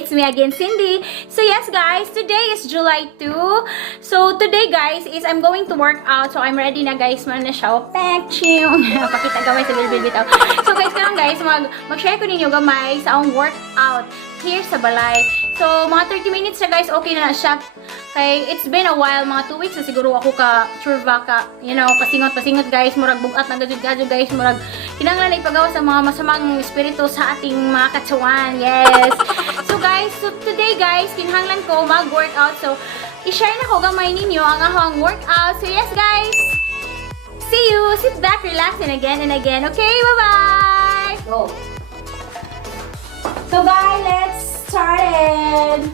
It's me again, Cindy. So yes guys, today is July 2. So today guys is I'm going to work out. So I'm ready na guys, man na siya. Pakita gamay sa bilbil bitaw. So guys, karon guys, mag-share ko ninyo gamay sa akong workout here sa balay. So mga 30 minutes na guys, okay na siya. Okay, it's been a while, mga 2 weeks na siguro ako ka churva ka, you know, pasingot guys, murag bugat na gadyo guys, murag kinanglan na ipagawa sa mga masamang espiritu sa ating mga katsuan. Yes. So guys, so today guys, kinahanglan ko mag-workout. So i-share na ko gamay ninyo ang akong workout. So yes guys, see you. Sit back, relax, and again. Okay, bye-bye. Go. So guys, let's start it.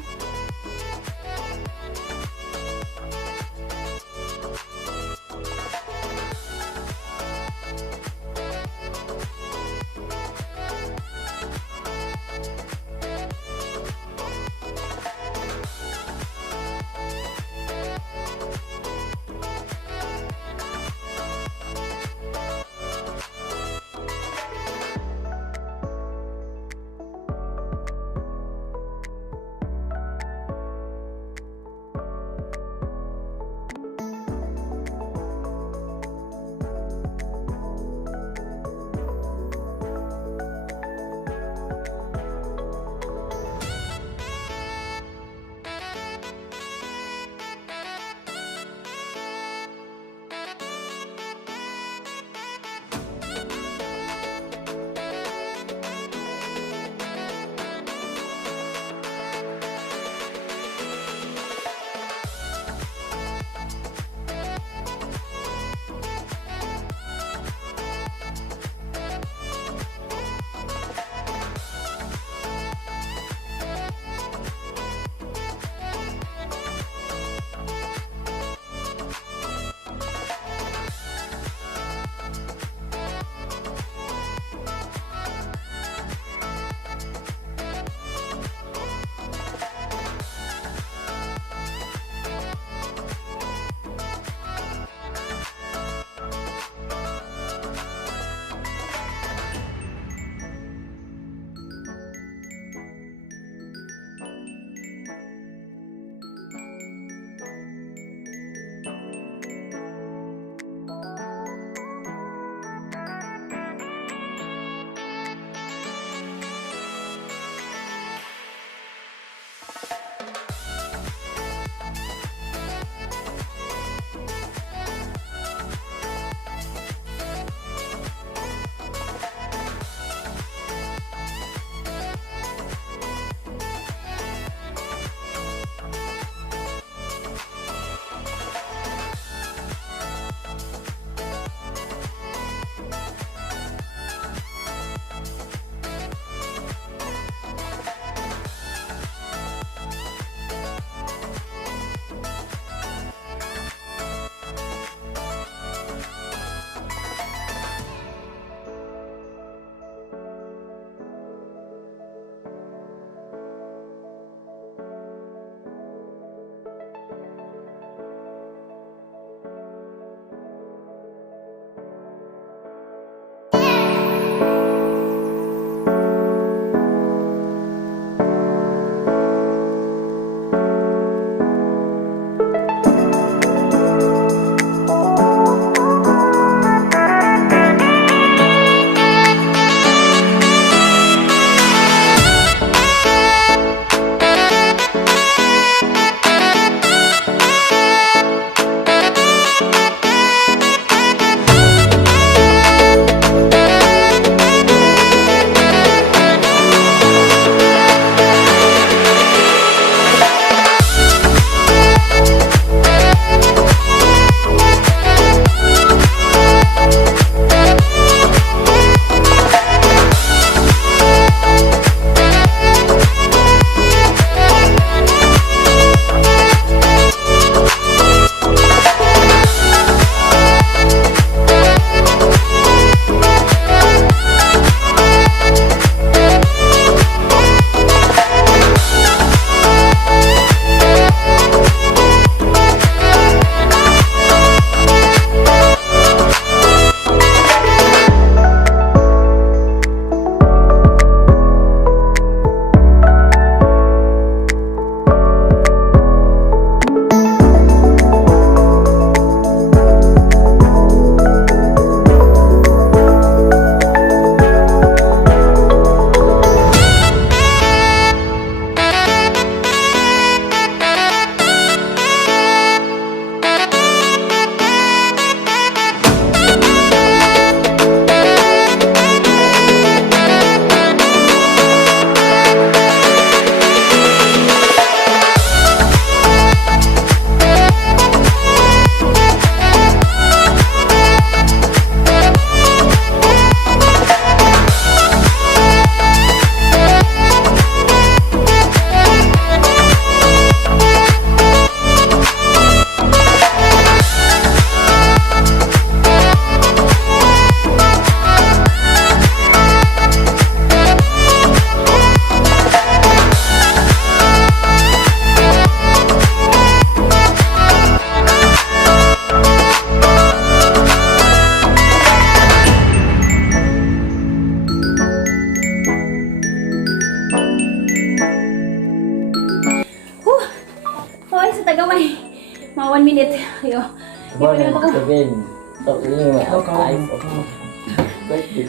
Born to win. So, yun yung eyes of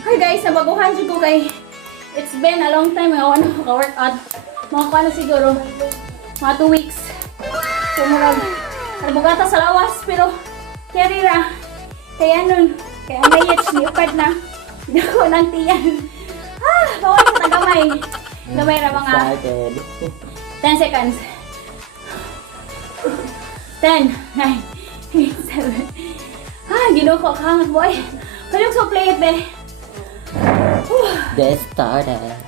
Hi guys, nabaguhan siya ko kay it's been a long time ako naka-workout. Mga kano siguro, mga 2 weeks. So murag, nabugata sa lawas, pero carry ra. Kaya nun, kaya mayets ni upad na. Dako ng tiyan. Bawal sa tagamay. Gamay ra mga 10 seconds. 10, 9, 8, 7. Ginuko ka, boy. Kalyung sa plate, be. Get started.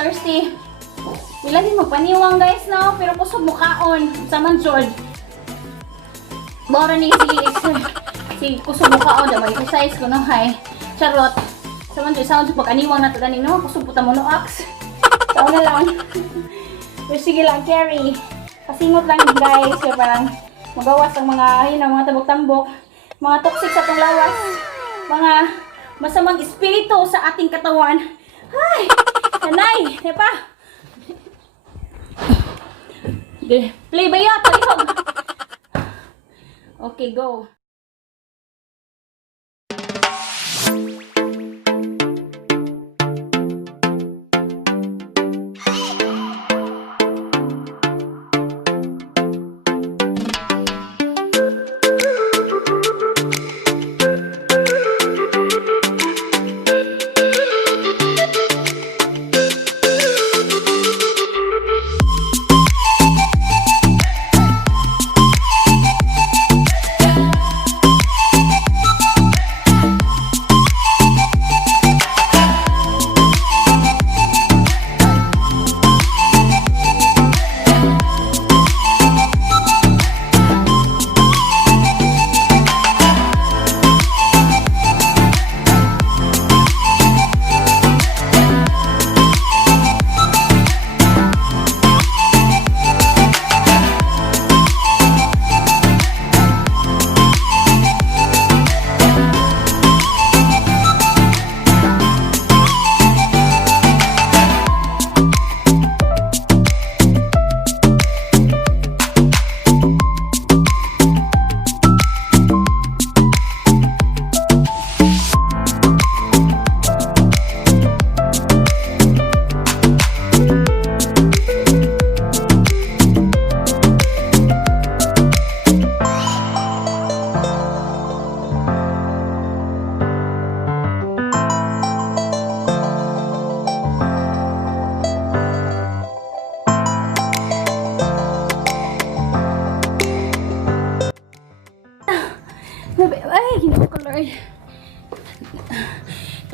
thirsty. Wala din magpaniwang guys no, pero kusog mukaon sa mansod. Bora ni si kusog mukaon da exercise ko no hay. Charot. Sa mansod sound pagkaniwang nato ganing no, kusog puta mo no ax. Tao na lang. Pero sige lang carry. Kasingot lang guys, kaya parang magawas ang mga yun ang mga tambok-tambok, mga toxic sa atong lawas, mga masamang espiritu sa ating katawan. Ay, nanay, diba? Play ba yun? Talihog. Okay, go.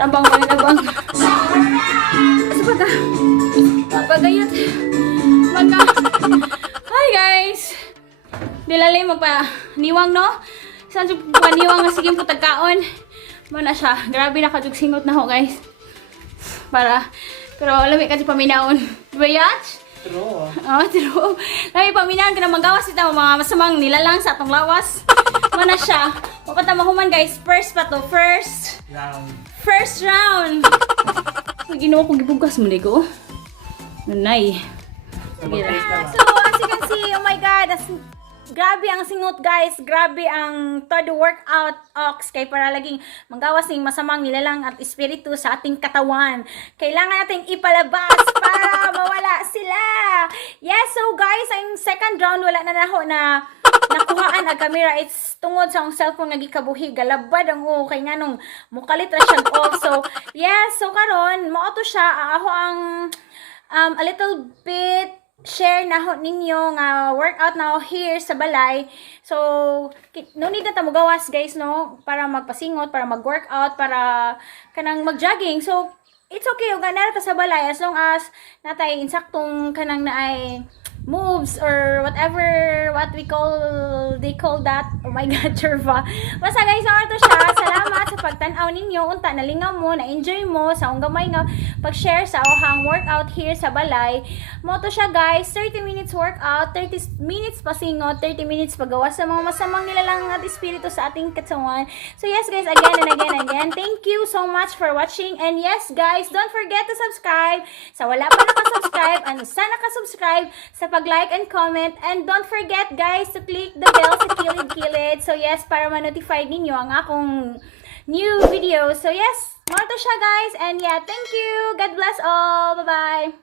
abang. Sa pagayot. Hi guys! Dilali magpa-niwang no? Saan yung paniwang nga sige po tagkaon? Muna siya. Grabe nakadugsingot na ho guys. Pero alam kasi paminaon. Bayach? True. Oh, true. Lami paminaon ka na magawas ito mga masamang nilalang sa atong lawas. Muna siya. Mapata mahuman guys. First pa to. First round. Ginawa ko gibugas mo ko. Nanay. Sige na. So, as you can see, oh my God, grabe ang singot guys. Grabe ang todo workout ox kay para laging manggawas ng masamang nilalang at espiritu sa ating katawan. Kailangan nating ipalabas para mawala sila. Yes, so guys, ang second round wala na naho na nakuhaan ang camera. It's tungod sa akong cellphone nga gikabuhi. Galabad ang kay nga nung mukalit ra siya off. So, yes, so karon mao to siya. Ako ang a little bit share na ho ninyo nga workout na ho here sa balay. So, no need na ta magawas guys no para magpasingot, para mag-workout, para kanang mag-jogging. So, it's okay ug na ta sa balay as long as natay insaktong kanang naay moves or whatever what they call that. Oh my God, Turva. Basta guys, to siya. Salamat sa pagtanaw ninyo. Unta, nalingaw mo, na-enjoy mo sa akong gamay nga pag-share sa ahang workout here sa balay. Mo to siya guys, 30 minutes workout, 30 minutes pasingot, 30 minutes paggawa sa mga masamang nilalang at espiritu sa ating katawan. So yes guys, again and again and again, thank you so much for watching. And yes guys, don't forget to subscribe. Sa wala pa nakasubscribe, sana nakasubscribe sa pag-like and comment. And don't forget guys to click the bell sa kilid-kilid. So yes, para ma-notify ninyo ang akong new video. So yes, more to siya guys. And yeah, thank you. God bless all. Bye-bye.